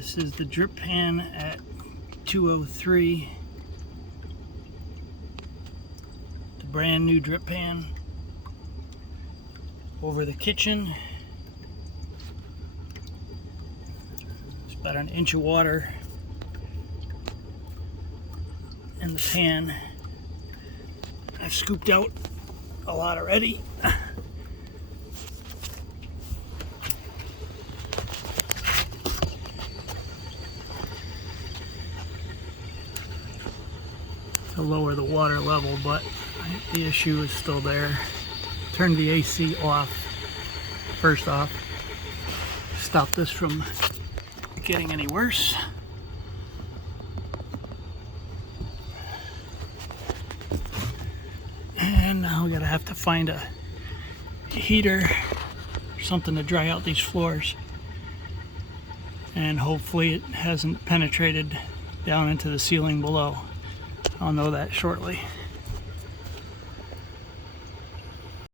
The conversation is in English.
This is the drip pan at 203. The brand new drip pan over the kitchen. It's about an inch of water in the pan. I've scooped out a lot already. To lower the water level, but the issue is still there. Turn the AC off. First off, stop this from getting any worse. And now we gotta have to find a heater or something to dry out these floors. And hopefully it hasn't penetrated down into the ceiling below. I'll know that shortly.